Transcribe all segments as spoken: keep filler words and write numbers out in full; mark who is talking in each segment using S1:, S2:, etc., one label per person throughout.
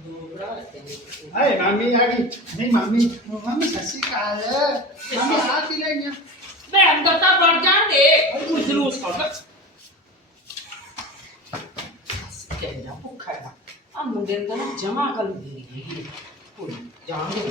S1: हाय मामी आ गई नहीं मामी मामी सत श्री अकाल मामी आ की लेंगे
S2: मैं अंदर तक बढ़ जान दे तू जरूर कर कहना भूखा है आ मुंडे को ना जमा कर दी है कोई जान दे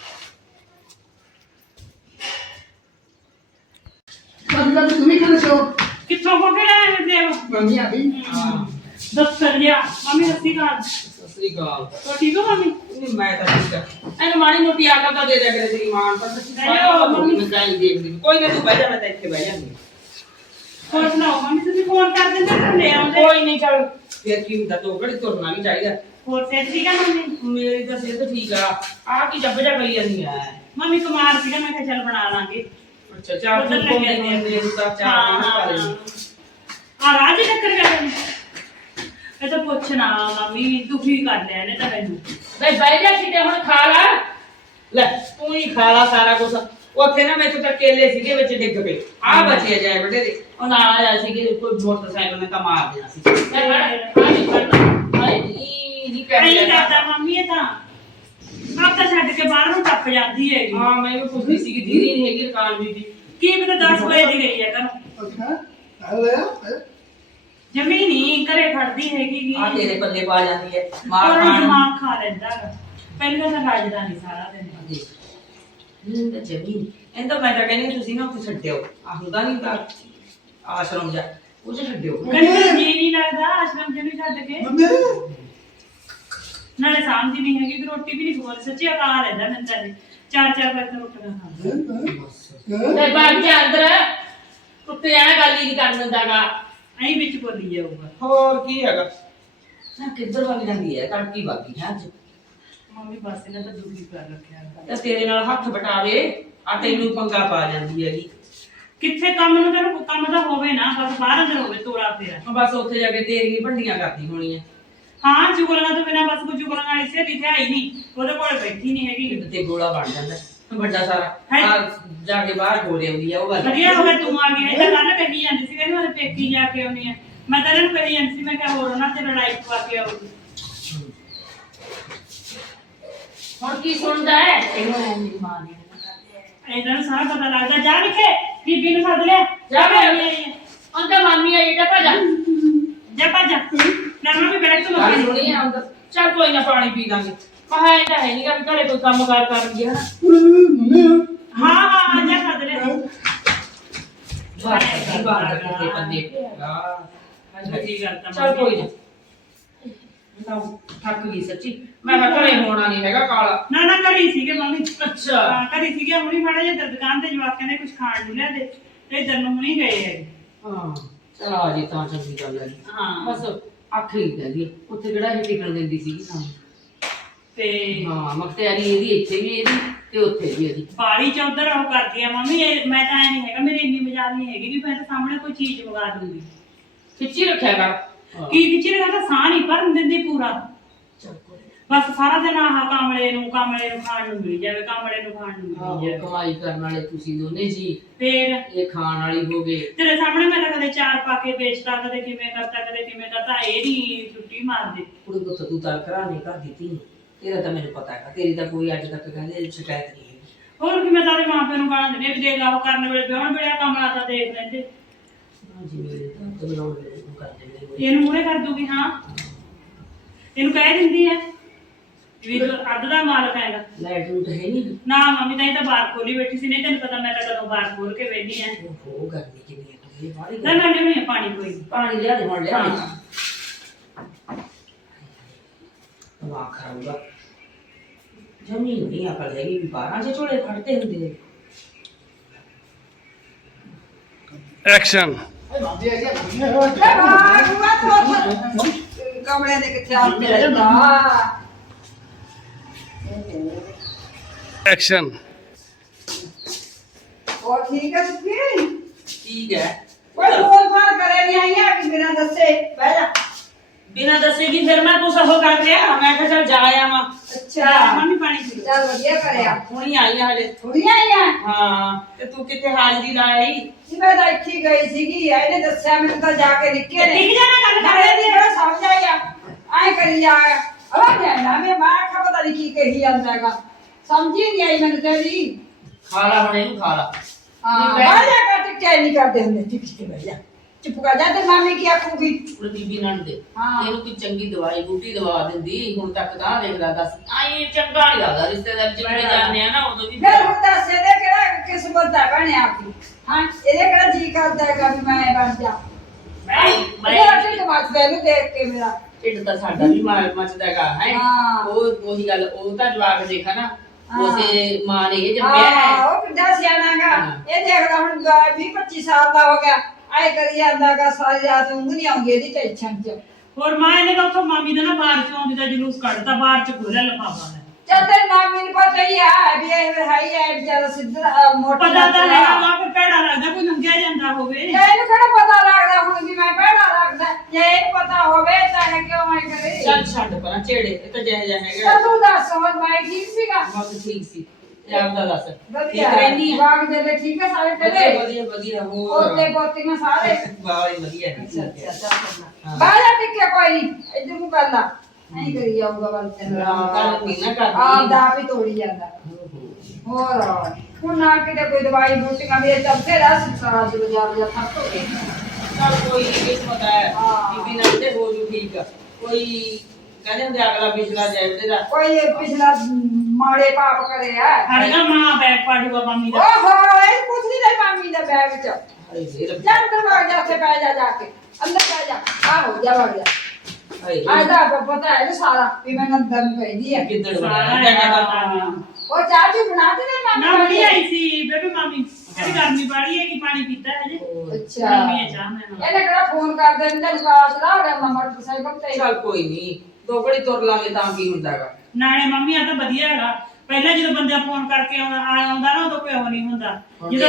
S1: मतलब तुम ही खाना छो
S2: किथों को के आए थे
S1: मामी आ गई हां
S2: दस कर लिया मम्मी सस्ती काल
S3: सस्ती काल
S2: तो ठीक हो मम्मी
S3: नहीं मैं तो ठीक है एने माड़ी मोटी आटा तो दे दे करे तेरी मां पर सच्ची
S2: नहीं मम्मी
S3: मैं काई देख दी कोई नहीं तू बैठ जा मैं तो इत्थे बैठ जांगी
S2: और सुनाओ मम्मी ਤੁਸੀਂ ਫੋਨ ਕਰ ਦਿੰਦੇ ਤਾਂ ਲੈ ਆਉਂਦੇ
S3: कोई नहीं चल फिर की ਹੁੰਦਾ तो घड़ी तुरना नहीं चाहिए
S2: ਹੋਰ ਸਿਹਤ ਠੀਕ ਹੈ ਮੰਮੀ
S3: मेरी तो सेहत ठीक आ आ की जब जा करी जानी है
S2: ਮੰਮੀ ਕੁਮਾਰ ਸੀਗਾ ਮੈਂ ਕਿਹਾ ਚੱਲ ਬਣਾ ਲਾਂਗੇ
S3: अच्छा चार दिन को मेरे तो चार दिन खा ले
S2: ਆ ਰਾਜ ਚੱਕਰ ਕਰਦੇ ਇਹ ਤਾਂ ਪੁੱਛਣਾ ਮੰਮੀ ਦੁਖੀ ਕਰ ਲਿਆ ਨੇ ਤਾਂ ਮੈਨੂੰ
S3: ਵੇ ਬਹਿ ਜਾ ਕਿਤੇ ਹੁਣ ਖਾ ਲੈ ਲੈ ਤੂੰ ਹੀ ਖਾ ਲਾ ਸਾਰਾ ਕੁਝ ਉੱਥੇ ਨਾ ਮੈਥੋਂ ਤਾਂ ਕੇਲੇ ਸੀਗੇ ਵਿੱਚ ਡਿੱਗ ਪਏ ਆ ਬਚੇ ਜਾਏ ਬਟੇ ਦੇ ਉਹ ਨਾਲ ਆਇਆ ਸੀ ਕਿ ਕੋਈ ਮੋਟਰਸਾਈਕਲ ਨੇ ਤਾਂ ਮਾਰ ਦੇਣਾ ਸੀ ਮੈਂ ਫੜ ਆ ਨਹੀਂ ਕਰਨਾ ਹਾਏ ਨੀ ਨੀ ਕਹਿ
S2: ਨਹੀਂ ਕਰਦਾ ਮੰਮੀ ਇਹ ਤਾਂ ਆਪ ਤਾਂ ਛੱਡ ਕੇ ਬਾਹਰ ਨੂੰ ਟੱਪ ਜਾਂਦੀ ਹੈਗੀ
S3: ਹਾਂ ਮੈਂ ਵੀ ਪੁੱਛਦੀ ਸੀ ਕਿ ਧੀਰੀ ਨਹੀਂ ਹੈਗੀ ਦੁਕਾਨ ਬੀਬੀ
S2: ਕੀ ਪਤਾ ਦਸ ਵਜੇ ਦੀ ਗਈ ਹੈ ਘਰੋਂ
S1: अच्छा हेलो
S2: ਜਮੀ ਨਹੀਂ ਘਰੇ ਖੜਦੀ ਹੈਗੀ ਗੀ
S3: ਆ ਤੇਰੇ ਪੱਲੇ ਪਾ ਜਾਂਦੀ ਹੈ ਮਾਰ
S2: ਔਰ
S3: ਖਾਣ
S2: ਦਿਮਾਗ ਖਾ ਲੈਂਦਾ ਗਾ। ਪਹਿਲਾਂ ਤਾਂ ਰਾਜਦਾ ਨਹੀਂ ਸਾਰਾ ਦਿਨ
S3: ਨਹੀਂ ਤਾਂ ਜ਼ਮੀਨ ਇਹਦਾ ਮੈਂ ਤਾਂ ਕਹਿੰਦੀ ਤੁਸੀਂ ਨਾ ਉੱਥੇ ਛੱਡਿਓ ਆ ਹੁੰਦਾ ਨਹੀਂ ਤਾਂ ਆਸ਼ਰਮ ਜਾ ਉਹ ਚ ਛੱਡਿਓ
S2: ਕਹਿੰਦੇ ਜੀ ਨਹੀਂ ਲੱਗਦਾ ਆਸ਼ਰਮ ਚ ਨਹੀਂ ਛੱਡ ਕੇ
S1: मम्मी
S2: ਨਾਲੇ ਸਾਂਝੀ ਨਹੀਂ ਹੈਗੀ ਕਿ ਰੋਟੀ ਵੀ ਨਹੀਂ ਖਵਾਉਂਦੇ ਸੱਚੀ ਅਕਾਲ ਲੈਂਦਾ ਮੈਂ ਤਾਂ ਚਾਰ ਚਾਰ ਵਾਰ ਤਾਂ ਰੋਟੀਆਂ ਖਾਂਦਾ
S3: ਤੇ ਬਾਗ ਜਾ ਅੰਦਰ ਕੁੱਤੇ ਆ ਗੱਲ ਹੀ ਨਹੀਂ ਕਰਨ ਦਿੰਦਾਗਾ
S2: ਐਂ ਵਿੱਚ ਬੋਲੀ ਜਾਊਗਾ
S3: ਹੋਰ ਕੀ ਹੈਗਾ ਨਾ ਕਿੱਧਰ ਵਗ ਜਾਂਦੀ ਹੈ ਤੜਕੀ ਵਾਗੀ ਹੈ ਅੱਜ
S2: ਮੰਮੀ ਬਸ ਇਹਨਾਂ ਤਾਂ ਦੁਖੀ ਕਰ ਰੱਖਿਆ ਹੈਗਾ।
S3: ਤੇ ਤੇਰੇ ਨਾਲ ਹੱਥ ਵਟਾਵੇ ਆ ਤੈਨੂੰ ਪੰਗਾ ਪਾ ਜਾਂਦੀ ਹੈਗੀ
S2: ਕਿੱਥੇ ਕੰਮ ਨੂੰ ਤੈਨੂੰ ਕੰਮ ਤਾਂ ਹੋਵੇ ਨਾ ਬਸ ਬਾਹਰ ਅੰਦਰ ਹੋਵੇ ਤੋਰਾ ਫੇਰਾ
S3: ਬਸ ਉੱਥੇ ਜਾ ਕੇ ਤੇਰੀ ਭੰਡੀਆਂ ਕਰਦੀ ਹੋਣੀ ਹੈ
S2: ਹਾਂ ਚੁਗਲਾਂ ਤੋਂ ਬਿਨਾਂ ਬਸ ਕੋਈ ਚੁਗਲਾਂ ਵਾਲੀ ਸਹੇਲੀ ਤੇ ਆਈ ਨਹੀਂ ਉਹਦੇ ਕੋਲ ਬੈਠੀ ਨਹੀਂ ਹੈਗੀ
S3: ਢਿੱਡ ਤੇ ਗੋਲਾ ਬਣ ਜਾਂਦਾ ਵੱਡਾ ਸਾਰਾ
S2: ਹੈ।
S3: ਆ ਜਾ ਕੇ ਬਾਹਰ ਹੋ ਆਉਂਦੀ ਆ ਉਹ ਗੱਲ
S2: ਵਧੀਆ ਹੋ ਗਿਆ ਤੂੰ ਆ ਗਿਆ ਇਹ ਤਾਂ ਕੱਲ ਕਹੀ ਜਾਂਦੀ ਸੀ ਕਹਿੰਦੀ ਮੈਂ ਪੇਕੀ ਜਾ ਕੇ ਆਉਣੀ ਆ ਮੈਂ ਤਾਂ ਇਹਨੂੰ ਕਹੀ ਜਾਂਦੀ ਸੀ ਮੈਂ ਕਿਹਾ ਹੋਰ ਉਹਨਾਂ ਤੇ ਲੜਾਈ ਪਵਾ ਕੇ ਆਉਗੀ
S3: ਹੁਣ ਕੀ ਸੁਣਦਾ ਹੈ ਇਹਨੂੰ ਐ ਮੇਰੀ ਮਾਂ ਨੇ
S2: ਇਹਨਾਂ ਨੂੰ ਸਾਰਾ ਪਤਾ ਲੱਗਦਾ ਜਾ ਲਿਖੇ ਬੀਬੀ ਨੂੰ ਸੱਦ ਲਿਆ
S3: ਜਾ ਵੇ।
S2: ਆਈ
S3: ਅੰਦਰ ਮਾਮੀ ਆਈ ਤਾਂ ਭਜਾ
S2: ਜਾ ਭੱਜ ਨਾ ਮੈਂ ਵੀ ਬੈਠ ਤੂੰ
S3: ਪਾਣੀ
S2: ਮੈਂ
S3: ਸੁਣੀ ਆ ਅੰਦਰ ਚੱਲ ਕੋਈ ਨਾ ਪਾਣੀ ਪੀ ਲਾਂਗੇ ਕਹਾ ਇਹ ਤਾਂ ਹੈ ਨਹੀਂ ਕਿ ਘਰੇ ਕੋਈ ਕੰਮ ਕਾਰ ਕਰਨਗੇ ਹਨਾ
S1: मम्मी
S2: ਹਾਂ ਹਾਂ ਆ ਜਾ ਸੱਦ ਲਿਆ
S3: ਬਾਹਰ ਕੀ ਬਾਹਰ ਕਿਤੇ ਬੰਦੇ
S2: ਹਾਂ ਕੀ ਕਰਤਾ
S3: ਚੱਲ ਕੋਈ ਨਾ ਤਾਂ ਥੱਕ ਗਈ ਸੱਚੀ ਮੈਂ ਤਾਂ ਘਰੇ ਹੋਣਾ ਨਹੀਂ ਹੈਗਾ ਕਾਲਾ
S2: ਨਾ ਨਾ ਕਰੀ ਸੀਗੇ ਮੰਮੀ
S3: ਅੱਛਾ
S2: ਹਾਂ ਕਰੀ ਸੀਗੇ ਹੁਣੀ ਮਾੜਾ ਜਿਹਾ ਦੁਕਾਨ ਤੇ ਜਵਾਕ ਕਹਿੰਦੇ ਕੁਝ ਖਾਣ ਨੂੰ ਲਿਆ ਦੇ ਤੇ ਇਧਰ ਨੂੰ ਹੁਣੀ ਗਏ ਹੈਗੇ
S3: ਹਾਂ ਚਲ ਆ ਜੀ ਤਾਂ ਚੰਗੀ ਗੱਲ ਹੈ
S2: ਹਾਂ
S3: ਬਸ ਅੱਖ ਹੀ ਕਹਿੰਦੀ ਉੱਥੇ ਕਿਹੜਾ ਇਹ ਟਿਕਣ ਦਿੰਦੀ ਸੀਗੀ ਸਾਨੂੰ
S2: ਤੇ
S3: ਹਾਂ ਮਖਤਿਆਰੀ ਇਹਦੀ ਇੱਥੇ ਵੀ ਇਹਦੀ ਤੇ ਉੱਥੇ ਵੀ ਇਹਦੀ
S2: ਬਾੜੀ ਚ ਉਧਰ ਉਹ ਕਰਦੀ ਆ ਮੰਮੀ ਇਹ ਮੈਂ ਤਾਂ ਐ ਨਹੀਂ ਹੈਗਾ ਮੇਰੀ ਇੰਨੀ ਮਜ਼ਾਕ ਨਹੀਂ ਹੈਗੀ ਕਿ ਮੈਂ ਤਾਂ ਸਾਹਮਣੇ ਕੋਈ ਚੀਜ਼ ਮੰਗਾ ਦੂੰਗੀ
S3: ਖਿੱਚੀ ਰੱਖਿਆ ਕਰ
S2: ਕੀ ਕਿਚਰੇ ਦਾ ਤਾਂ ਸਾਹ ਨਹੀਂ ਭਰਨ ਦਿੰਦੀ ਪੂਰਾ
S3: ਚੱਲ ਕੋਈ ਨਾ।
S2: ਬਸ ਸਾਰਾ ਦਿਨ ਆਹ ਕਾਮਲੇ ਨੂੰ ਕਾਮਲੇ ਨੂੰ ਖਾਣ ਨੂੰ ਮਿਲ ਜਾਵੇ ਕਾਮਲੇ ਨੂੰ ਖਾਣ ਨੂੰ ਮਿਲ
S3: ਆਹੋ,
S2: ਜਾਵੇ
S3: ਕਮਾਈ ਕਰਨ ਵਾਲੇ ਤੁਸੀਂ ਦੋਨੇ ਜੀ
S2: ਫੇਰ
S3: ਇਹ ਖਾਣ ਵਾਲੀ ਹੋ ਗਏ
S2: ਤੇਰੇ ਸਾਹਮਣੇ ਮੈਂ ਤਾਂ ਕਦੇ ਚਾਰ ਪਾ ਕੇ ਵੇਚਦਾ ਕਦੇ ਕਿਵੇਂ ਕਰਤਾ ਕਦੇ ਕਿਵੇਂ ਕਰਤਾ ਇਹ ਨਹੀਂ ਛੁੱਟੀ ਮਾਰਦੇ
S3: ਕੁੜੀ ਪੁੱਤ ਤੂੰ ਤਾਂ ਘਰਾਣੇ ਕਰ ਦਿੱਤੀ ਤੇਰਾ ਤਾਂ ਮੈਨੂੰ ਪਤਾ ਹੈਗਾ ਤੇਰੀ ਤਾਂ ਕੋਈ ਅੱਜ ਤੱਕ ਕਹਿੰਦੇ ਸ਼ਿਕਾਇਤ ਨਹੀਂ ਹੈ
S2: ਹੋਰ ਕਿਵੇਂ ਤਾਰੇ ਮਾਂ ਪਿਓ ਨੂੰ ਗਾਲਾਂ ਦਿੰਦੇ ਵੀ ਦੇਖ ਲਾ ਉਹ ਕਰਨ ਵੇਲੇ ਵਿਆਹਣ ਵੇਲੇ ਕਮਲਾ ਤਾਂ ਦੇਖ ਲੈਂਦੇ
S3: ਜੀ ਮੇਰੇ ਤਾਂ ਤਬਲਾਉਣ ਦੇ ਨੂੰ ਕਰ ਦਿੰਦੇ ਹੋਏ।
S2: ਇਹਨੂੰ ਮੂਹਰੇ ਕਰ ਦੂਗੀ ਹਾਂ ਇਹਨੂੰ ਕਹਿ ਦਿੰਦੀ ਹੈ ਵੀ ਤੂੰ ਅੱਧ ਦਾ ਮਾਲਕ ਹੈਗਾ
S3: ਲਾਈਟ ਨੂੰ ਤਾਂ ਹੈ ਨਹੀਂ
S2: ਨਾ ਮੰਮੀ ਤਾਂ ਇਹ ਤਾਂ ਬਾਹਰ ਖੋਲੀ ਬੈਠੀ ਸੀ ਨਹੀਂ ਤੈਨੂੰ ਪਤਾ ਮੈਂ ਤਾਂ ਕਦੋਂ ਬਾਹਰ ਖੋਲ ਕੇ ਵੇਹਨੀ ਆ
S3: ਉਹ ਗਰਮੀ ਕਿੰਨੀ ਹੈ ਇਹ ਬਾਹਲੀ
S2: ਨਾ ਮੈਂ ਨਹੀਂ ਪਾਣੀ ਕੋਈ ਨੀ।
S3: ਪਾਣੀ ਲਿਆ ਦੇ ਹੁਣ ਲਿਆ
S2: ਹਾਂ
S3: ਵਾਹ ਖਾਊਗਾ ਜ਼ਮੀਨ ਨਹੀਂ ਅਕਲ ਹੈਗੀ ਵੀ ਬਾਰਾਂ ਚ ਝੋਲੇ ਫੜਦੇ ਹੁੰਦੇ
S1: एक्शन मामी आ गई
S4: कमरे ने किथे आप मेरा
S1: एक्शन
S4: और ठीक है सुखी
S3: ਠੀਕ ਹੈ
S4: कोई बोल फाड़ करे नहीं आई है कि बिना दसे बह जा
S3: ਬਿਨਾਂ ਦੱਸੇਗੀ ਫਿਰ ਮੈਂ ਕੁਛ ਉਹ ਕਰ ਰਿਹਾ ਮੈਂ ਕਿਹਾ ਚੱਲ ਜਾ ਆਵਾਂ
S4: अच्छा
S2: ਮੰਮੀ ਪਾਣੀ ਪੀ ਲਓ
S4: चल बढ़िया करया
S3: ਹੁਣੀ ਆਈ ਆ ਹਲੇ
S4: थोड़ी आई है
S3: ਹਾਂ ਤੇ ਤੂੰ ਕਿੱਥੇ ਹਾਜ਼ਰੀ ਲਾਈ
S4: जी मैं तो इत्थी गई सीगी ਇਹਨੇ ਦੱਸਿਆ ਮੈਨੂੰ ਤਾਂ ਜਾ ਕੇ ਨਿੱਕੇ ਨੇ
S2: ਠੀਕ ਜਾਣਾ ਗੱਲ ਕਰ
S4: ਨਾਲੇ ਦੀ ਜਿਹੜਾ ਸਮਝ ਆਇਆ ਐ ਕਰੀ ਜਾ ਅਰੇ ਨਾ ਮੈਂ ਮਾਂ ਖਾ ਪਤਾ ਨਹੀਂ ਕੀ ਕਹੀ ਜਾਂਦਾ ਹੈਗਾ ਸਮਝ ਹੀ ਨਹੀਂ ਆਈ ਮੈਨੂੰ ਤੇਰੀ
S3: ਖਾ ਲਾ ਹੁਣ ਇਹਨੂੰ ਖਾ ਲਾ
S4: ਹਾਂ ਬਾਜਾ ਕਰ ਤੇ ਨਹੀਂ ਕਰਦੇ ਹੁੰਦੇ ਚੁੱਪ ਕੇ ਬਹਿ ਜਾ ਚੁੱਪ ਕਰ ਜਾ ਤੇ ਮਾਮੀ ਕੀ ਆਖੂਗੀ
S3: ਉਹ ਬੀਬੀ ਨਣ ਦੇ
S4: ਹਾਂ।
S3: ਇਹਨੂੰ ਕੋਈ ਚੰਗੀ ਦਵਾਈ ਬੂਟੀ ਦਵਾ ਦਿੰਦੀ ਹੁਣ ਤੱਕ ਤਾਂ ਦੇਖਦਾ ਦੱਸ ਆਈ ਚੰਗਾ ਨਹੀਂ ਲੱਗਦਾ ਰਿਸ਼ਤੇਦਾਰ ਚ ਮਿਲ ਜਾਂਦੇ ਆ ਨਾ ਉਦੋਂ ਵੀ
S4: ਫਿਰ ਹੁਣ ਦੱਸ ਇਹਦੇ ਕਿਹੜਾ ਕਿਸਮਤ ਦਾ ਬਣਿਆ ਆਪੀ ਹਾਂ ਇਹਦੇ ਕਿਹੜਾ ਜੀ ਕਰਦਾ ਹੈਗਾ ਵੀ ਮੈਂ ਬਣ ਜਾ
S3: ਮੈਂ
S4: ਮੈਂ ਢਿੱਡ ਮੱਚਦਾ ਇਹਨੂੰ ਦੇਖ ਕੇ ਮੇਰਾ
S3: ਢਿੱਡ ਤਾਂ ਸਾਡਾ ਵੀ ਮਾਰ ਮੱਚਦਾ ਹੈਗਾ ਹੈ
S4: ਹਾਂ।
S3: ਉਹ ਉਹੀ ਗੱਲ ਉਹ ਤਾਂ ਜਵਾਕ ਦੇਖਾ ਨਾ
S4: ਹਾਂ।
S3: ਉਸੇ ਮਾਂ ਨੇ ਇਹ ਜੰਮਿਆ
S4: ਹਾਂ
S3: ਹੈ
S4: ਉਹ ਕਿੱਡਾ ਸਿਆਣਾਗਾ
S3: ਹਾਂ।
S4: ਇਹ ਦੇਖਦਾ ਹੁਣ ਵੀਹ ਪੱਚੀ ਸਾਲ ਦਾ ਹੋ ਗਿਆ ਆਏ ਕਰੀ ਜਾਂਦਾਗਾ ਸਾਰੀ ਰਾਤ ਉਂਗ ਨਹੀਂ ਆਉਂਦੀ ਇਹਦੀ ਟੈਨਸ਼ਨ ਚ
S2: ਹੋਰ ਮਾਂ ਇਹਨੇ ਤਾਂ ਉੱਥੋਂ ਮਾਮੀ ਦਾ ਨਾ ਬਾਹਰ ਚੋਂ ਆਉਂਦੀ ਦਾ ਜਲੂਸ ਕੱਢਤਾ ਬਾਹਰ ਚ ਖੋਲਿਆ ਲਫਾਫਾ ਨੇ
S4: ਚੱਲ ਤੇ ਮਾਮੀ ਨੂੰ ਪਤਾ ਹੀ ਆ ਵੀ ਇਹ ਹੈ ਹੀ ਹੈ ਵਿਚਾਰਾ ਸਿੱਧਾ ਮੋਟਾ
S2: ਪਤਾ ਤਾਂ ਹੈਗਾ ਵਾ ਫਿਰ ਭੈੜਾ ਲੱਗਦਾ ਕੋਈ ਲੰਘਿਆ ਜਾਂਦਾ ਹੋਵੇ
S4: ਜੇ ਇਹਨੂੰ ਕਿਹੜਾ ਪਤਾ ਲੱਗਦਾ ਹੁਣ ਵੀ ਮੈਂ ਭੈੜਾ ਲੱਗਦਾ ਜੇ ਇਹਨੂੰ ਪਤਾ ਹੋਵੇ ਤਾਂ ਇਹ ਕਿਉਂ ਐ ਕਰੇ
S3: ਚੱਲ ਛੱਡ ਪਰਾਂ ਝੇੜੇ ਇਹ ਤਾਂ ਜਿਹੇ ਜਿਹਾ ਹੈਗਾ
S4: ਚੱਲ ਤੂੰ ਦੱਸ ਹੁਣ ਮੈਂ ਠੀਕ ਸੀਗਾ
S3: ਬਹੁਤ ਠੀਕ ਸੀ ਤੇ ਆਪਦਾ ਦੱਸ ਠੀਕ
S4: ਵਧੀਆ
S3: ਰਹਿਨੀ ਆ
S4: ਬਾਗ ਦੇ ਲਈ ਠੀਕ ਹੈ ਸਾਰੇ
S3: ਵਧੀਆ
S4: ਤੇਰੇ
S3: ਵਧੀਆ ਵਧੀਆ ਹੋਰ
S4: ਪੋਤੇ ਪੋਤੀਆਂ ਸਾਰੇ
S3: ਬਾਈ ਵਧੀਆ ਨੇ
S4: ਅੱਛਾ ਅੱਛਾ ਚੱਲ ਬਾਹਰ ਟਿੱਕੇ ਕੋਈ ਨਹੀਂ ਇੱਧਰ ਨੂੰ ਕਰ ਲਾ ਨਹੀਂ ਕਰੀ ਜਾਊਗਾ ਬਲ ਤੈਨੂੰ
S3: ਹਾਂ, ਗੱਲ ਨੀ ਨਾ ਕਰਨੀ।
S4: ਆਪ ਦਾ ਵੀ ਤੋੜੀ ਜਾਂਦਾ ਹੋਰ ਹੁਣ ਨਾ ਕਿਤੇ ਕੋਈ ਦਵਾਈ ਬੂਟੀਆਂ ਵੀ ਚੱਲਦੇ ਰਹਿ ਸਾਰਾ ਦਿਨ ਬਾਜ਼ਾਰ ਜਾ ਥੱਕ ਹੋ ਗਏ
S3: ਚੱਲ ਕੋਈ ਨੀ ਕਿਸਮਤ ਹੈ
S4: ਹਾਂ।
S3: ਬੀਬੀ ਨਾਲ ਤੇ ਹੋ ਜੂ ਠੀਕ ਆ ਕੋਈ ਕਹਿੰਦੇ ਹੁੰਦੇ ਅਗਲਾ ਪਿਛਲਾ ਜਾਇਦੇ ਦਾ
S4: ਕੋਈ ਪਿਛਲਾ ਮਾੜੇ ਪਾਪ ਕਰਿਆ
S2: ਹੜਗਾ ਮਾਂ ਬੈਗ ਪਾੜੂਗਾ ਮਾਮੀ ਦਾ
S4: ਓਹੋ ਇਹ ਕੁਛ ਨਹੀਂ ਲੈ ਮਾਮੀ ਦਾ ਬੈਗ ਚ
S3: ਹਾਏ ਵੇ ਰੱਬ
S4: ਜਾ ਅੰਦਰ ਵਗ ਜਾ ਉੱਥੇ ਪੈ ਜਾ ਜਾ ਕੇ ਅੰਦਰ ਪੈ ਜਾ ਆਹੋ ਜਾ ਵਗ ਜਾ
S3: ਹਾਏ
S4: ਅੱਜ ਦਾ ਪਤਾ ਹੈ ਨਾ ਸਾਰਾ ਵੀ ਮੈਂ ਅੰਦਰ ਨੂੰ ਪੈਂਦੀ ਹੈ
S3: ਕਿੱਦੜ
S2: ਸਾਰਾ
S3: ਬਣਾਇਆ
S2: ਹੈਗਾ
S3: ਪਤਾ
S2: ਪਤਾ।
S4: ਉਹ ਚਾਹ ਚੂ ਬਣਾ ਤੇ ਨਾ
S2: ਨਾ
S4: ਮਾਮੀ
S2: ਬੜੀ ਆਈ ਸੀ ਬੇਬੇ ਮਾਮੀ ਕਹਿੰਦੀ ਗਰਮੀ ਬਾੜੀ ਹੈ ਕਿ ਪਾਣੀ ਪੀਤਾ ਹੈ ਜੀ
S4: ਅੱਛਾ
S2: ਗਰਮੀ ਹੈ ਚਾਹ ਮੈਂ
S4: ਇਹਨੇ ਕਿਹੜਾ ਫੋਨ ਕਰ ਦਿੰਦਾ ਨਿਕਾਸ ਲਾ ਰਿਹਾ ਮੋਟਰਸਾਈਕਲ ਤੇ
S3: ਚੱਲ ਕੋਈ ਨਹੀਂ ਦੋਗੜੀ ਤੁਰ ਲਾਂਗੇ ਤਾਂ ਕੀ ਹੁੰਦਾਗਾ
S2: ਨਾਲੇ ਮੰਮੀ ਆ ਤਾਂ ਵਧੀਆ ਹੈਗਾ ਪਹਿਲਾਂ ਜਦੋਂ ਬੰਦਾ ਫੋਨ ਕਰਕੇ ਆਉਂ- ਆ ਆਉਂਦਾ ਨਾ ਉਦੋਂ ਕੋਈ ਉਹ ਨਹੀਂ ਹੁੰਦਾ ਜਦੋਂ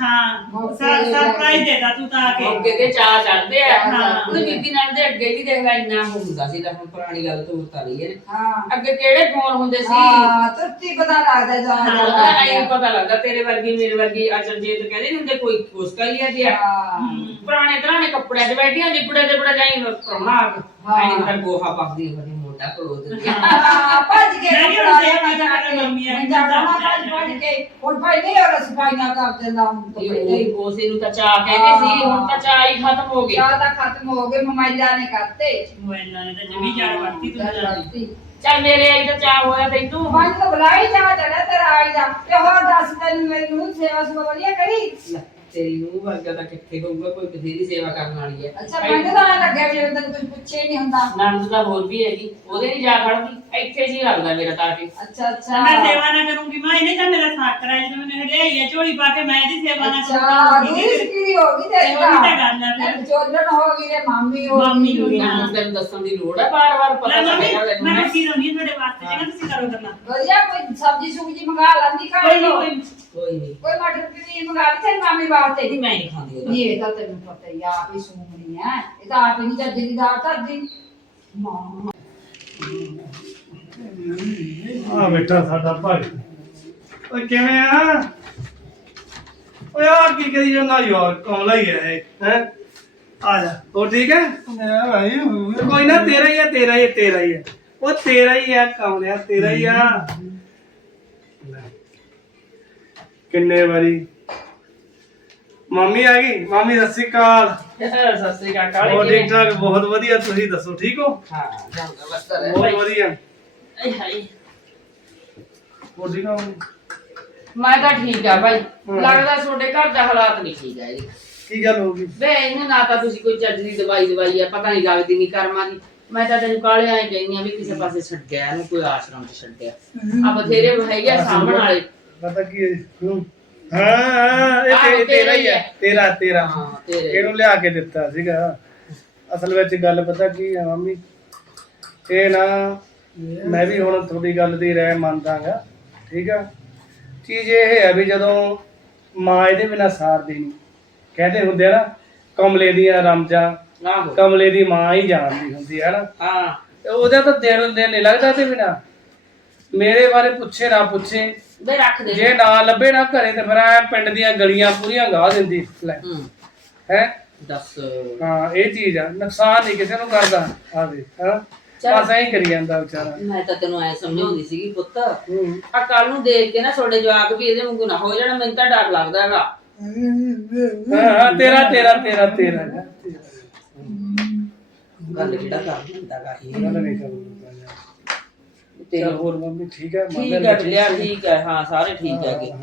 S2: ਹਾਂ ਸਰਪ੍ਰਾਈਜ਼ ਦੇਦਾ ਤੂੰ ਤਾਂ ਆ ਕੇ
S3: ਅੱਗੇ ਤੇ ਚਾਹ ਚੜਦੇ ਆ
S4: ਹਾਂ।
S3: ਉਹਦੇ ਬੀਬੀ ਨਾਲ ਦੇ ਅੱਗੇ ਨਹੀਂ ਦੇਖਦਾ ਇੰਨਾ ਹੁੰਦਾ ਸੀ ਤਾਂ ਹੁਣ ਪੁਰਾਣੀ ਗੱਲ ਤੋਂ ਉਤਾਰ ਲਈ ਹੈ
S4: ਹਾਂ
S3: ਅੱਗੇ ਕਿਹੜੇ ਫੋਨ ਹੁੰਦੇ ਸੀ
S4: ਹਾਂ ਤੁਰਤੀ ਪਤਾ ਲੱਗਦਾ ਜਾ
S2: ਹਾਂ,
S3: ਉਹਦਾ ਐਂ ਪਤਾ ਲੱਗਦਾ ਤੇਰੇ ਵਰਗੀ ਮੇਰੇ ਵਰਗੀ ਅਚਨਜੀਤ ਕਹਿੰਦੇ ਨੀ ਹੁੰਦੇ ਕੋਈ ਕੋਸਕਾ ਹੀ ਆ ਜੀ
S4: ਹਾਂ
S3: ਪੁਰਾਣੇ ਤਰ੍ਹਾਂ ਨੇ ਕੱਪੜਿਆਂ 'ਚ ਬੈਠੀਆਂ ਲਿਪੜੇ ਤੇ ਬੜਾ ਜਾਈ ਪ੍ਰਾਹੁਣਾ ਆ ਕੇ
S4: ਹਾਂ।
S3: ਐਂ ਤਾਂ ਗੋਹਾ ਪੱਕਦੀ ਬੜੀ ਮੋਟਾ ਖਲੋ ਦਿੰਦੀ ਆ।
S4: ਹਾਂ, ਭੱਜ ਕੇ
S2: ਮੈਂ ਵੀ
S4: ਕੱਪੜਾ
S2: ਹੁਣ
S4: ਲਿਆ
S2: ਦੇਖਦੀ
S4: ਮੈਂ ਜਾ
S2: ਹਾਂ
S4: ਕੇ
S2: ਮੰਮੀ ਆ
S4: ਮੈਂ ਜਾਣਾ ਭੱਜ ਭੱਜ ਕੇ ਹੁਣ ਭਾਈ ਨਹੀਂ ਹੋਰ ਸਫਾਈਆਂ ਕਰ ਦਿੰਦਾ ਹੁਣ ਤਾਂ ਪਹਿਲੇ ਹੀ।
S3: ਇਹ ਉਸੇ ਨੂੰ ਤਾਂ ਚਾਹ ਕਹਿੰਦੇ ਸੀ ਹੁਣ ਤਾਂ ਚਾਹ ਹੀ ਖਤਮ ਹੋ ਗਈ
S4: ਚਾਹ ਤਾਂ ਖਤਮ ਹੋ ਗਏ ਮੋਬਾਈਲਾਂ ਨੇ ਕਰਤੇ
S2: ਮੋਬਾਈਲਾਂ ਨੇ ਤਾਂ ਜਮੀ ਜਾੜ ਵਰਤੀ ਤੂੰ
S4: ਚੱਲ
S2: ਜਾਣੀ
S4: ਵਰਤੀ।
S3: ਚੱਲ ਮੇਰੇ ਆਈ ਤਾਂ ਚਾਹ ਹੋਇਆ ਤੈਨੂੰ
S4: ਮਨ ਤਾਂ ਬੁਲਾਈ ਜਾ ਚੜਾ ਤੇਰਾ ਆਈ ਦਾ ਤੇ ਹੋਰ ਦੱਸ ਤੈਨੂੰ ਮੇਰੀ ਨੂੰ ਸੇਵਾ ਸੁਭਾ ਵਧੀਆ ਕਰੀ
S3: ਲੈ, ਤੇਰੀ ਨੂੰ ਵਰਗਾ ਤਾਂ ਕਿੱਥੇ ਹੋਊਗਾ ਕੋਈ ਬਥੇਰੀ ਸੇਵਾ ਕਰਨ ਵਾਲੀ ਹੈ
S4: ਅੱਛਾ ਮੈਨੂੰ ਤਾਂ ਐਂ ਲੱਗਿਆ ਵੀ ਜਦੋਂ ਤੈਨੂੰ ਕੁਝ ਪੁੱਛੇ ਨਹੀਂ ਹੁੰਦਾ
S3: ਨੰਦ ਦਾ ਹੋਰ ਵੀ ਹੈਗੀ ਉਹਦੇ ਨਹੀਂ ਜਾ ਖੜਦੀ ਇੱਥੇ ਜੀ ਲੱਗਦਾ ਮੇਰਾ ਤਾਂ ਕੇ
S4: ਅੱਛਾ ਅੱਛਾ
S2: ਮੈਂ ਸੇਵਾ ਨਾ ਕਰੂੰਗੀ ਮਾਂ ਇਹਨੇ ਤਾਂ ਮੇਰਾ ਸਾਥ ਕਰਾਇਆ ਜਦੋਂ ਮੈਨੂੰ ਹਰਿਆਈ ਆ ਝੋਲੀ ਪਾ ਕੇ ਮੈਂ ਇਹਦੀ ਸੇਵਾ ਨਾ
S4: ਅੱਛਾ
S2: ਕਰੂੰਗੀ
S4: ਦੂਰੀ ਸਿੱਕੀ ਹੋ ਗਈ ਤੇਰੀ
S2: ਉਹੀ ਤਾਂ ਗੱਲ ਆ ਫਿਰ।
S4: ਚੋਦਨ ਹੋ ਗਈ ਤੇ ਮਾਮੀ ਹੋ
S2: ਮਾਮੀ ਹੋ ਗਈ।
S3: ਮੈਨੂੰ ਤੈਨੂੰ ਦੱਸਣ ਦੀ ਲੋੜ ਹੈ ਬਾਰ-ਬਾਰ
S2: ਲੈ
S3: ਪਤਾ
S2: ਮੰਮੀ
S3: ਲੱਗੇਗਾ
S2: ਮੈਂ
S3: ਤੈਨੂੰ
S2: ਰੋਟੀ ਲਾਉਣੀ ਹੈ ਤੁਹਾਡੇ ਵਾਸਤੇ ਜਿਹੜਾ ਤੁਸੀਂ ਕਰੋ ਕਰਨਾ
S4: ਵਧੀਆ ਕੋਈ ਸਬਜ਼ੀ ਸੁਬਜੀ ਮੰਗਾ ਲੈਂਦੀ ਘਰ
S2: ਕੋਈ ਨਹੀਂ
S4: ਤੋਂ।
S2: ਕੋਈ ਨੀ।
S3: ਕੋਈ ਨਹੀਂ
S4: ਕੋਈ ਮਟਰ ਪਨੀਰ ਮੰਗਾ ਲਈ ਤੇਰੀ ਮਾਮੀ ਵਾਸਤੇ
S3: ਇਹਦੀ ਮੈਂ ਨਹੀਂ ਖਾਂਦੀ ਉਹਦਾ
S4: ਨਹੀਂ ਇਹ ਤਾਂ ਤੈਨੂੰ ਪਤਾ ਹੀ ਆ, ਆਪ ਹੀ ਸੂਹਣੀ ਹੈ ਇਹ ਤਾਂ ਆਪ ਹੀ ਨਹੀਂ ਚੱਜ ਦੀ ਦਾਲ ਧਰਦੀ ਮਾਂ
S1: ਆ ਬੇਟਾ ਸਾਡਾ ਭਾਈ ਓਏ ਕਿਵੇਂ ਆ ਓਏ ਯਾਰ ਕੀ ਕਰੀ ਜਾਂਦਾ ਯਾਰ ਕਮਲਾ ਹੀ ਹੈ ਇਹ ਹੈ ਆ ਜਾ ਉਹ ਠੀਕ ਹੈ ਮੇਰਾ ਭਾਈ ਕੋਈ ਨਾ ਤੇਰਾ ਹੀ ਹੈ ਤੇਰਾ ਹੀ ਹੈ ਤੇਰਾ ਹੀ ਹੈ ਉਹ ਤੇਰਾ ਹੀ ਹੈ ਕਮਲਿਆ ਤੇਰਾ ਹੀ ਆ ਲੈ। ਕਿੰਨੇ ਵਾਰੀ ਮੰਮੀ ਆ ਗਈ ਮੰਮੀ ਸਤਿ ਸ਼੍ਰੀ ਅਕਾਲ
S3: ਸਤਿ ਸ੍ਰੀ ਅਕਾਲ
S1: ਹੋਰ ਠੀਕ ਠਾਕ ਬਹੁਤ ਵਧੀਆ ਤੁਸੀਂ ਦੱਸੋ ਠੀਕ ਹੋ
S3: ਹਾਂ ਜਾਂਦਾ ਬਸ ਰਹਿ
S1: ਬਹੁਤ ਵਧੀਆ
S3: ਆਈ ਹਾਈ
S1: ਹੋਰ ਠੀਕ ਹੋ
S3: ਮੈਂ ਤਾਂ ਠੀਕ ਆ ਭਾਈ
S1: ਹਾਂ।
S3: ਲੱਗਦਾ ਤੁਹਾਡੇ ਘਰ ਦਾ ਹਾਲਾਤ ਨਹੀਂ ਠੀਕ ਹੈ ਜੀ
S1: ਕੀ ਗੱਲ ਹੋ ਗਈ
S3: ਵੇ ਇਹਨੂੰ ਨਾ ਤਾਂ ਤੁਸੀਂ ਕੋਈ ਚੱਜ ਦੀ ਦਵਾਈ ਦਵਾਈ ਆ ਪਤਾ ਨਹੀਂ ਲੱਗਦੀ ਨਹੀਂ ਕਰਮਾਂ ਦੀ ਮੈਂ ਤਾਂ ਤੈਨੂੰ ਕਾਲੇ ਆਏ ਕਹਿੰਦੀ ਆ ਵੀ ਕਿਸੇ ਪਾਸੇ ਛੱਡਿਆ ਇਹਨੂੰ ਕੋਈ ਆਸ਼ਰਮ ਚ ਛੱਡਿਆ ਆ ਬਥੇਰੇ ਹੈਗੇ ਆ ਸਾਂਭਣ ਵਾਲੇ
S1: ਪਤਾ ਕੀ ਹੈ ਹੂੰ। ਹਾਂ ਹਾਂ ਇਹ ਤੇ- ਤੇਰਾ ਹੀ ਹੈ ਤੇਰਾ ਤੇਰਾ
S3: ਹਾਂ ਤੇਰੇ
S1: ਇਹਨੂੰ ਲਿਆ ਕੇ ਦਿੱਤਾ ਸੀਗਾ ਅਸਲ ਵਿੱਚ ਗੱਲ ਪਤਾ ਕੀ ਹੈ ਮੰਮੀ ਇਹ ਨਾ ਮੈਂ ਵੀ ਹੁਣ ਤੁਹਾਡੀ ਗੱਲ ਦੀ ਰਾਏ ਮੰਨਦਾਗਾ ਠੀਕ ਆ ਚੀਜ਼ ਇਹ ਹੈ ਵੀ ਜਦੋਂ ਮਾਂ ਇਹਦੇ ਬਿਨਾ ਸਾਰਦੀ ਨਹੀਂ ਕਹਿੰਦੇ ਹੁੰਦੇ ਆ ਨਾ ਕਮਲੇ ਦੀਆਂ ਰਮਜਾਂ
S3: ਆਹੋ
S1: ਕਮਲੇ ਦੀ ਮਾਂ ਹੀ ਜਾਣਦੀ ਹੁੰਦੀ ਹੈ ਨਾ
S3: ਹਾਂ
S1: ਤੇ ਉਹਦਾ ਤਾਂ ਦਿਲ ਦਿਲ ਨਹੀਂ ਲੱਗਦਾ ਤੇ ਬਿਨਾ ਮੇਰੇ ਬਾਰੇ ਪੁੱਛੇ ਨਾ ਪੁੱਛੇ
S3: ਵੇ ਰੱਖ ਦੇ
S1: ਜੇ ਨਾ ਲੱਭੇ ਨਾ ਘਰੇ ਤੇ ਫਿਰ ਐ ਪਿੰਡ ਦੀਆਂ ਗਲੀਆਂ ਪੂਰੀਆਂ ਗਾਹ ਦਿੰਦੀ ਲੈ
S3: ਹੂੰ
S1: ਹੈ
S3: ਦੱਸ
S1: ਹਾਂ ਇਹ ਚੀਜ਼ ਆ ਨੁਕਸਾਨ ਨਹੀਂ ਕਿਸੇ ਨੂੰ ਕਰਦਾ ਆ ਦੇ ਹਾਂ ਬਸ ਐਂ ਕਰੀ ਜਾਂਦਾ ਵਿਚਾਰਾ।
S3: ਮੈਂ ਤਾਂ ਤੈਨੂੰ ਐ ਸਮਝਾਉਂਦੀ ਸੀਗੀ ਪੁੱਤ,
S1: ਹੂੰ
S3: ਆ ਕੱਲ ਨੂੰ ਦੇਖ ਕੇ ਨਾ ਤੁਹਾਡੇ ਜਵਾਕ ਵੀ ਇਹਦੇ ਵਾਂਗੂ ਨਾ ਹੋ ਜਾਣਾ, ਮੈਨੂੰ ਤਾਂ ਡਰ ਲੱਗਦਾ ਹੈਗਾ।
S1: ਹਾਂ ਹਾਂ ਤੇਰਾ ਤੇਰਾ ਤੇਰਾ ਤੇਰਾ
S3: ਗੱਲ ਕਿਹੜਾ ਕਰ ਦਿੰਦਾਗਾ ਇਹ।
S1: ਗੱਲ ਨਹੀਂ ਕਰੂੰਗਾ
S3: ਤੇਰੀ
S1: ਚਲ ਹੋਰ ਮੰਮੀ ਠੀਕ ਹੈ?
S3: ਠੀਕ ਹੈ ਬਿਲਿਆ, ਠੀਕ ਹੈ, ਹਾਂ ਸਾਰੇ ਠੀਕ ਹੈਗੇ।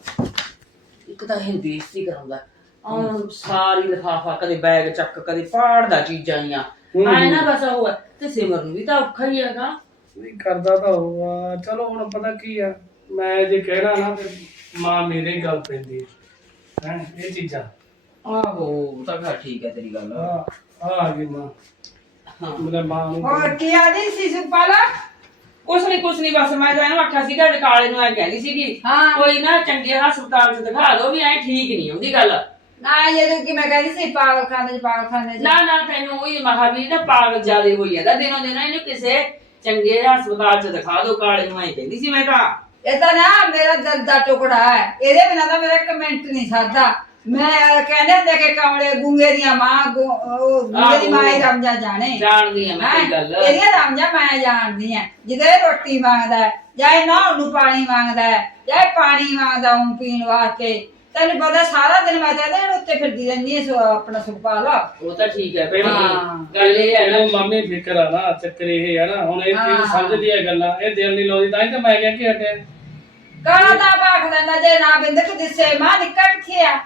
S3: ਇੱਕ ਤਾਂ ਇਹ ਬੇਇੱਜ਼ਤੀ ਕਰਾਉਂਦਾ ਆਹ ਸਾਰੀ ਲਿਫਾਫਾ, ਕਦੇ ਬੈਗ ਚੱਕ, ਕਦੇ ਪਾੜਦਾ ਚੀਜ਼ਾਂ ਦੀਆਂ ਆਏ ਨਾ, ਬਸ ਉਹ ਹੈ। ਤੇ ਸਿਮਰ ਨੂੰ ਵੀ ਤਾਂ ਔਖਾ ਹੀ ਹੈਗਾ।
S1: ਨਹੀਂ ਕਰਦਾ ਤਾਂ ਹੋਊਗਾ, ਚਲੋ ਹੁਣ ਪਤਾ ਕੀ ਆ, ਮੈਂ ਜੇ ਕਹਿਣਾ ਨਾ ਤੇ ਮਾਂ ਮੇਰੇ ਗੱਲ ਪੈਂਦੀ ਹੈ ਹੈ ਇਹ ਚੀਜ਼ਾਂ।
S3: ਆਹੋ ਤਾਂ ਘਰ ਠੀਕ ਹੈ ਤੇਰੀ ਗੱਲ।
S1: ਆ ਆ ਗਈ ਮਾਂ,
S3: ਹਾਂ
S1: ਮੇਰੇ ਮਾਂ ਨੂੰ
S4: ਹੋਰ ਕੀ ਆਦੀ ਸੀ ਸੁਪਾਲ?
S3: ਕੁਛ ਨਹੀਂ ਕੁਛ ਨਹੀਂ, ਬਸ ਮੈਂ ਤਾਂ ਇਹਨੂੰ ਆਖਿਆ ਸੀਗਾ ਤੇ ਕਾਲੇ ਨੂੰ ਐ ਕਹਿੰਦੀ ਸੀਗੀ
S4: ਹਾਂ।
S3: ਕੋਈ ਨਾ ਚੰਗੇ ਹਸਪਤਾਲ ਚ ਦਿਖਾ ਦਿਓ, ਵੀ ਐ ਠੀਕ ਨਹੀਂ ਹੁੰਦੀ ਗੱਲ।
S4: ਨਾ ਇਹ ਕਿ ਮੈਂ ਕਹਿੰਦੀ ਸੀ ਪਾਗਲਖਾਨੇ ਚ ਪਾਗਲਖਾਨੇ ਚ।
S3: ਨਾ ਨਾ ਤੈਨੂੰ ਉਹੀ ਮਹਾਵੀਰ ਨਾ ਪਾਗਲ ਜਿਆਦੇ ਹੋਈ ਜਾਂਦਾ ਦਿਨੋਂ ਦਿਨ, ਇਹਨੂੰ ਕਿਸੇ ਚੰਗੇ ਹਸਪਤਾਲ ਚ ਦਿਖਾ ਦਿਓ ਕਾਲੇ ਨੂੰ, ਐ ਕਹਿੰਦੀ ਸੀ ਮੈਂ ਤਾਂ।
S4: ਇਹ ਤਾਂ ਨਾ ਮੇਰਾ ਦਿਲ ਦਾ ਟੁਕੜਾ ਹੈ, ਇਹਦੇ ਬਿਨਾਂ ਤਾਂ ਮੇਰਾ ਕਮੈਂਟ ਨਹੀਂ ਸਰਦਾ। ਮੈਂ ਕਹਿੰਦੇ ਹੁੰਦੇ ਕਿ ਕਮਲੇ ਗੂੰਗੇ ਦੀਆਂ ਮਾਂ ਗੁ- ਉਹ ਗੂੰਗੇ ਦੀ ਮਾਂ ਹੀ ਰਮਜਾ ਜਾਣੇ।
S3: ਜਾਣਦੀ ਆ ਮੈਂ
S4: ਹੈਂ?
S3: ਕੋਈ ਗੱਲ।
S4: ਇਹਦੀਆਂ ਰਮਜਾ ਮੈਂ ਜਾਣਦੀ ਆ। ਜਿਹਦੇ ਰੋਟੀ ਮੰਗਦਾ ਹੈ, ਜਾਂ ਇਹ ਨਹਾਉਣ ਨੂੰ ਪਾਣੀ ਮੰਗਦਾ ਹੈ, ਜਾਂ ਇਹ ਪਾਣੀ ਮੰਗਦਾ ਉਹ ਪੀਣ ਵਾਸਤੇ, ਤੈਨੂੰ ਪਤਾ ਸਾਰਾ ਦਿਨ ਮੈਂ ਤਾਂ ਇਹਦੇ ਉੱਤੇ ਫਿਰਦੀ ਰਹਿੰਦੀ ਹਾਂ ਆਪਣਾ ਸੁਖਪਾਲ।
S3: ਉਹ ਤਾਂ ਠੀਕ ਹੈ ਭੈਣ
S4: ਹਾਂ।
S3: ਜੀ, ਗੱਲ ਇਹ ਹੈ ਨਾ
S1: ਇਹਨੂੰ ਮਾਮੀ ਫਿਕਰ ਆ ਨਾ, ਚੱਕਰ ਇਹ ਹੈ ਨਾ, ਹੁਣ ਇਹ
S4: ਹਾਂ।
S1: ਇਹ ਸਮਝਦੀ ਹੈ ਗੱਲਾਂ, ਇਹ ਦਿਲ ਨਹੀਂ ਲਾਉਂਦੀ, ਤਾਂ ਹੀ ਤਾਂ ਮੈਂ ਕਿਹਾ ਕਿ ਹਟਿਆ।
S4: ਕਾਲਾ ਤਾਂ ਬਾਖ ਦਿੰਦਾ ਜੇ ਨਾ ਬਿੰਦਕ ਦਿਸੇ ਮਾਂ ਨਿੱਕਾ ਕਿੱਥੇ ਆ?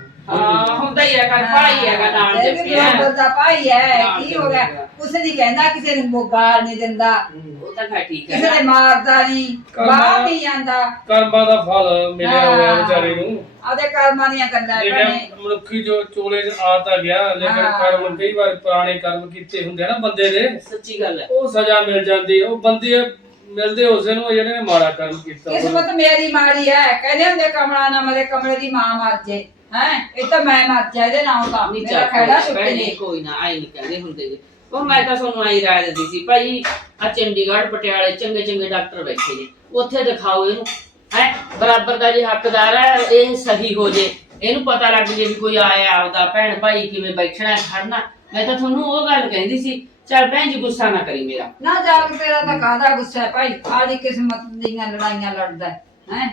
S3: ਹਾਂ ਹੁੰਦਾ ਹੀ ਹੈਗਾ, ਭਾਈ ਹੈਗਾ ਨਾਲ
S4: ਇਹ ਵੀ
S3: ਜੱਪਿਆ।
S4: ਬਰਾਬਰ ਦਾ ਭਾਈ ਹੈ,
S3: ਹਾਂ,
S4: ਕੀ ਹੋ ਗਿਆ?
S3: ਚੰਗਾ।
S4: ਕੁਛ ਨਹੀਂ ਕਹਿੰਦਾ, ਕਿਸੇ ਨੂੰ ਗਾਲ ਨਹੀਂ ਦਿੰਦਾ,
S3: ਉਹ ਤਾਂ ਘਰ ਠੀਕ ਹੈ
S4: ਕਿਸੇ
S3: ਨਾ।
S4: ਨੇ ਮਾਰਦਾ ਨਹੀਂ, ਬਾਹਰ ਨਹੀਂ ਜਾਂਦਾ।
S1: ਕਰਮਾਂ ਦਾ ਫਲ ਮਿਲਿਆ ਹੋਇਆ ਵਿਚਾਰੇ ਨੂੰ।
S4: ਆਦੇ ਕਰਮਾਂ ਦੀਆਂ ਗੱਲਾਂ ਭੈਣੇ।
S1: ਲੇਕਿਨ ਮਨੁੱਖੀ ਜੋ ਚੋਲੇ ਚ ਆ ਤਾਂ ਗਿਆ, ਲੇਕਿਨ
S4: ਹਾਂ।
S1: ਕਰਮ ਕਈ ਵਾਰ ਪੁਰਾਣੇ ਕਰਮ ਕੀਤੇ ਹੁੰਦੇ ਆ ਨਾ ਬੰਦੇ ਦੇ,
S3: ਸੱਚੀ ਗੱਲ ਹੈ।
S1: ਉਹ ਸਜ਼ਾ ਮਿਲ ਜਾਂਦੀ। ਉਹ ਬੰਦੇ ਮਿਲਦੇ ਉਸੇ ਨੂੰ ਜਿਹੜੇ ਨੇ ਮਾੜਾ ਕਰਮ ਕੀਤਾ।
S4: ਕਿਸਮਤ ਮੇਰੀ ਮਾੜੀ ਹੈ, ਕਹਿੰਦੇ ਹੁੰਦੇ ਕਮਲਾ ਨਾ ਮਰੇ ਕਮਲੇ ਦੀ ਮਾਂ ਮਰ ਜੇ। ਹੈ ਇਹ ਤਾਂ ਮੈਂ ਮਰ ਜਾ ਇਹਦੇ ਨਾਲ ਤਾਂ
S3: ਨਹੀਂ
S4: ਮੇਰਾ
S3: ਚੱਲ
S4: ਖੜਾ
S3: ਕੋਈ
S4: ਸੁੱਟ
S3: ਨਹੀਂ,
S4: ਜੇ।
S3: ਕੋਈ ਨਾ ਆਈ ਨਹੀਂ ਕਹਿੰਦੇ ਹੁੰਦੇ ਜੀ। ਉਹ ਮੈਂ ਤਾਂ ਤੁਹਾਨੂੰ ਆਈ ਰਾਏ ਦਿੰਦੀ ਸੀ ਭਾਈ, ਆ ਚੰਡੀਗੜ੍ਹ ਪਟਿਆਲੇ ਚੰਗੇ ਚੰਗੇ ਡਾਕਟਰ ਬੈਠੇ ਨੇ, ਉੱਥੇ ਦਿਖਾਓ ਇਹਨੂੰ। ਹੈ ਬਰਾਬਰ ਦਾ ਜੇ ਹੱਕਦਾਰ ਹੈ, ਇਹ ਸਹੀ ਹੋ ਜੇ, ਇਹਨੂੰ ਪਤਾ ਲੱਗ ਜੇ ਵੀ ਕੋਈ ਆਇਆ ਆਪਦਾ ਭੈਣ ਭਾਈ ਕਿਵੇਂ ਬੈਠਣਾ ਖੜਨਾ। ਮੈਂ ਤਾਂ ਤੁਹਾਨੂੰ ਉਹ ਗੱਲ ਕਹਿੰਦੀ ਸੀ। ਚੱਲ ਭੈਣ ਜੀ ਗੁੱਸਾ ਨਾ ਕਰੀ ਮੇਰਾ।
S4: ਨਾ ਜਾਗ ਤੇਰਾ ਤਾਂ ਕਾਹਦਾ ਗੁੱਸਾ ਹੈ ਭਾਈ, ਆਦੀ ਕਿਸਮਤ ਦੀਆਂ ਲੜਾਈਆਂ ਲੜਦਾ ਹੈ। ਹੈਂ?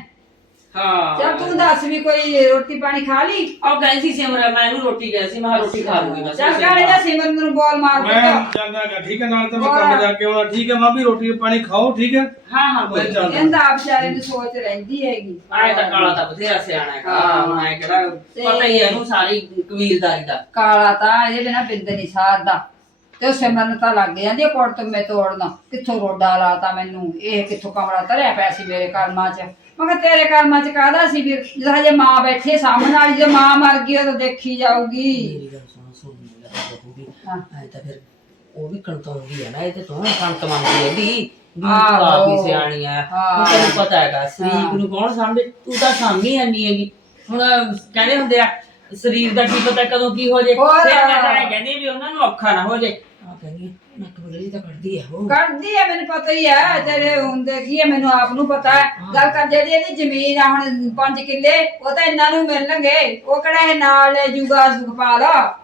S3: ਹਾਂ
S4: ਚੱਲ ਤੂੰ ਦੱਸ ਵੀ ਕੋਈ ਰੋਟੀ ਪਾਣੀ ਖਾ ਲਈ?
S3: ਉਹ ਕਹਿੰਦੀ ਸੀ ਸਿਮਰਾ, ਮੈਂ ਇਹਨੂੰ ਰੋਟੀ ਕਹਿ ਸੀ, ਮੈਂ ਕਿਹਾ ਰੋਟੀ ਖਾ ਲੂੰਗੀ ਬਸ।
S4: ਚੱਲ ਕਾਲੇ ਦਾ ਸਿਮਰਨ ਨੂੰ ਬੋਲ ਮਾਰ
S1: ਮੈਂ
S4: ਦਿੱਤਾ।
S1: ਜਾਂਦਾਗਾ, ਠੀਕ ਹੈ, ਨਾਲ ਤਾਂ ਮੈਂ ਕੰਮ ਜਾ ਕੇ ਆਉਣਾ। ਠੀਕ ਹੈ ਮਾਂ ਵੀ ਰੋਟੀ ਪਾਣੀ ਖਾਓ, ਠੀਕ ਹੈ?
S3: ਹਾਂ ਹਾਂ ਕੋਈ
S1: ਮੈਂ ਚੱਲਦਾ।
S4: ਇਹਦਾ ਆਪ ਵਿਚਾਰੇ ਦੀ ਸੋਚ ਰਹਿੰਦੀ ਹੈਗੀ।
S3: ਆਏ ਤਾਂ ਕਾਲਾ ਤਾਂ ਬਥੇਰਾ ਸਿਆਣਾ ਹੈ। ਹਾਂ ਹੁਣ ਐ ਕਿਹੜਾ ਪਤਾ ਹੀ ਹੈ ਇਹਨੂੰ ਸਾਰੀ ਕਬੀਲਦਾਰੀ ਦਾ।
S4: ਕਾਲਾ ਤਾਂ ਇਹਦੇ ਬਿਨਾ ਬਿੰਦ ਨਹੀਂ ਸਾਰਦਾ, ਤੇ ਉਹ ਸਿਮਰਨ ਤਾਂ ਲੱਗ ਜਾਂਦੀ ਕੋਟ ਤੋਂ ਮੈਂ ਤੋੜਨਾ, ਕਿੱਥੋਂ ਰੋਡਾ ਲਾਤਾ ਮੈਨੂੰ, ਇਹ ਕਿੱਥੋਂ ਕਮਰਾ ਧਰਿਆ ਪਿਆ ਸੀ ਮੇਰੇ ਕਰਮਾਂ 'ਚ। ਮੈਂ ਕਿਹਾ ਤੇਰੇ ਕਰਮਾਂ 'ਚ ਕਾਹਦਾ ਸੀ ਵੀਰ, ਜਦੋਂ ਹਜੇ ਮਾਂ ਬੈਠੀ ਸਾਹਮਣੇ ਵਾਲੀ, ਜੇ ਮਾਂ ਮਰ ਗਈ ਉਹ ਤਾਂ ਦੇਖੀ ਜਾਊਗੀ।
S3: ਮੇਰੀ ਗੱਲ ਸੁਣ ਸੁਣ ਮੇਰਾ ਬਹੂਗੀ।
S4: ਹਾਂ।
S3: ਐ ਤਾਂ ਫਿਰ ਉਹ ਵੀ ਕਣਤਾਉਂਦੀ ਹੈ ਨਾ, ਇਹ ਤੇ ਤੂੰ ਕੰਤ ਮੰਗਦੀ ਹੈ ਦੀ ਵੀ ਤੂੰ
S4: ਆਹੋ।
S3: ਆਪ ਹੀ ਸਿਆਣੀ ਆ।
S4: ਹਾਂ।
S3: ਹੁਣ ਤੈਨੂੰ ਪਤਾ ਹੈਗਾ
S4: ਹਾਂ।
S3: ਸਰੀਰ ਨੂੰ ਕੌਣ ਸਾਂਭੇ, ਤੂੰ ਤਾਂ ਸਾਂਭੀ ਆਨੀ ਹੈਗੀ। ਹੁਣ ਕਹਿੰਦੇ ਹੁੰਦੇ ਆ ਸਰੀਰ ਦਾ ਕੀ ਪਤਾ ਕਦੋਂ ਕੀ ਹੋ ਜੇ।
S4: ਹੋਰ।
S3: ਫਿਰ ਮੈਂ ਤਾਂ ਇਹ ਕਹਿੰਦੀ ਵੀ ਉਹਨਾਂ ਨੂੰ ਔਖਾ ਨਾ ਹੋ ਜੇ। ਆ ਕਹਿੰਦੀ ਨੱਕ ਬਦਲੀ ਤਾਂ ਕੱਢਦੀ ਹੈ ਉਹ।
S4: ਕਰਦੀ ਹੈ, ਮੈਨੂੰ ਪਤਾ ਹੀ ਹੈ, ਤੇਰੇ ਹੁੰਦੇ ਕੀ ਹੈ ਮੈਨੂੰ ਆਪ ਨੂੰ ਪਤਾ ਹੈ। ਗੱਲ ਕਰ ਜਿਹੜੀ ਇਹਦੀ ਜ਼ਮੀਨ ਆ ਹੁਣ ਪੰਜ ਕਿੱਲੇ, ਉਹ ਤਾਂ ਇਹਨਾਂ ਨੂੰ ਮਿਲਣਗੇ, ਉਹ ਕਿਹੜਾ ਇਹ ਨਾਲ ਲੈ ਜੂਗਾ ਸੁਖਪਾਲ।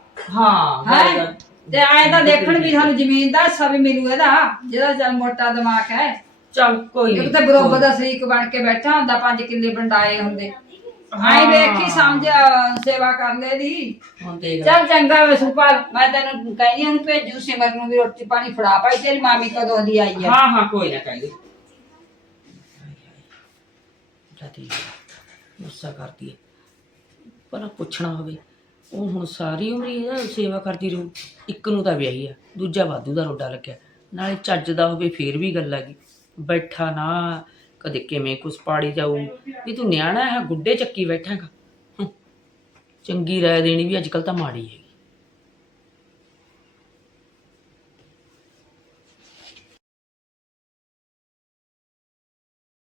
S3: ਹਾਂ ਗੱਲ
S4: ਹੈ
S3: ਕਰ।
S4: ਤੇ ਐਂ ਤਾਂ ਦੇਖਣ ਵੀ ਸਾਨੂੰ ਜ਼ਮੀਨ ਦਾ ਹਿੱਸਾ ਵੀ ਮਿਲੂ ਇਹਦਾ, ਜਿਹਦਾ ਚੱਲ ਮੋਟਾ ਦਿਮਾਗ ਹੈ।
S3: ਚੱਲ ਕੋਈ
S4: ਇੱਕ
S3: ਨਹੀਂ
S4: ਤਾਂ ਬਰੋਬਰ ਦਾ ਸ਼ਰੀਕ ਬਣ ਕੇ ਬੈਠਾ ਹੁੰਦਾ, ਪੰਜ ਕਿੱਲੇ ਵੰਡਾਏ ਹੁੰਦੇ। ਆਈ ਵੇਖੀ ਸਮਝ ਸੇਵਾ ਕਰ ਲੈ ਦੀ।
S3: ਹੁਣ ਦੇਖ
S4: ਚੱਲ ਚੰਗਾ ਵੇ ਸੁਖਪਾਲ, ਮੈਂ ਤੈਨੂੰ ਕਹਿੰਦੀ ਉਹਨੂੰ ਭੇਜੂ ਸਿਮਰ ਨੂੰ ਵੀ ਰੋਟੀ ਪਾਣੀ ਫੜਾ ਭਾਈ, ਤੇਰੀ ਮਾਮੀ ਕਦੋਂ ਦੀ ਆਈ ਹੈ।
S3: ਹਾਂ ਹਾਂ ਕੋਈ ਨਾ ਕਹਿੰਦੀ ਜਾਤੀ ਗੁੱਸਾ ਕਰਦੀ ਹੈ। ਪਰ ਪੁੱਛਣਾ ਹੋਵੇ, ਉਹ ਹੁਣ ਸਾਰੀ ਉਮਰ ਹੀ ਇਹਦਾ ਸੇਵਾ ਕਰਦੀ ਰਹੂ। ਇੱਕ ਨੂੰ ਤਾਂ ਵਿਆਹੀ ਆ, ਦੂਜਾ ਵਾਧੂ ਦਾ ਰੋਡਾ ਲੱਗਿਆ, ਨਾਲੇ ਚੱਜ ਦਾ ਹੋਵੇ ਫੇਰ ਵੀ ਗੱਲ ਹੈਗੀ। ਬੈਠਾ ਨਾ ਕਦੇ ਕਿਵੇਂ ਕੁਛ ਪਾੜੀ ਜਾਊ ਵੀ ਤੂੰ ਨਿਆਣਾ ਹੈ, ਗੁੱਡੇ ਚੱਕੀ ਬੈਠਾਂਗਾ। ਚੰਗੀ ਰਾਏ ਦੇਣੀ ਵੀ ਅੱਜ ਕੱਲ੍ਹ ਤਾਂ ਮਾੜੀ ਹੈਗੀ।